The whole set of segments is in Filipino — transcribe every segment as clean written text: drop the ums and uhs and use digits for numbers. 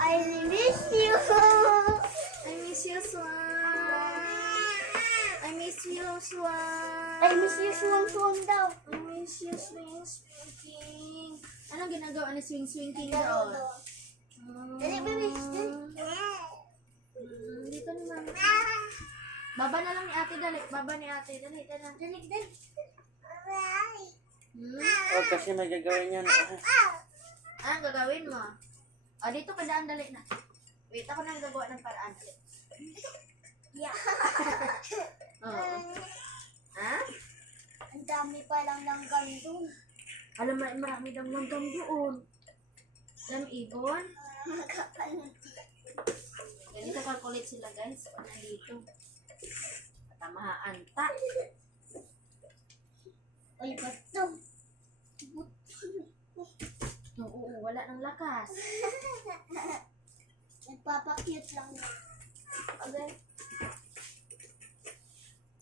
I miss you. I miss you, Swan. I miss you, Swan. I miss you, Swang daw. I miss you, Swing King. Anong ginagawa ni Swing King doon? Dali, baby. Dito ni Mama. Baba na lang ni ate, dali. Baba ni ate, dali. Dali. Oh, kasi may gagawin yan. Anong gagawin mo? Dito ka daan, dali na. Wait, ako nang gagawa ng paraan. Yeah. Oo. Ha? Ang dami pa lang ng gandong. Alam mo, marami daw langgam doon. Alam, ibon? Ganito calculate sila, guys. Pag nandito. Tamahaan. Ta. Ay, bato. Oo, wala ng lakas. Nagpapakute lang. Okay.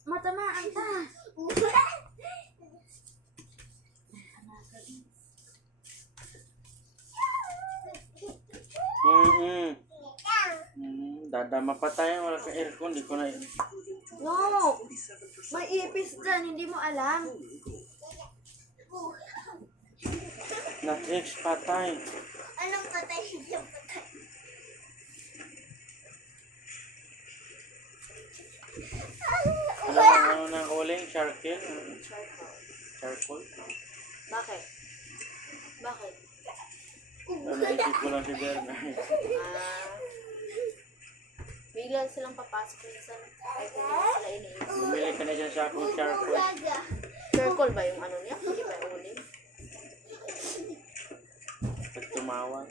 Matamaan ta. Dadama pa tayo, wala ka aircon, di ko na. No! May ipis dyan, hindi mo alam. Na-tricks patay. Anong patay? Yung patay. Ano ng uling? Charcoal? Charcoal? Bakit? Bakit? Naisip ko lang si Bernard. Bigla silang papasok minsan. Ay, kung hindi sila iniisip. Bumili ka na dyan sa akong charcoal. Circle ba yung ano niya? Hindi ba yung uling? Pag tumawag.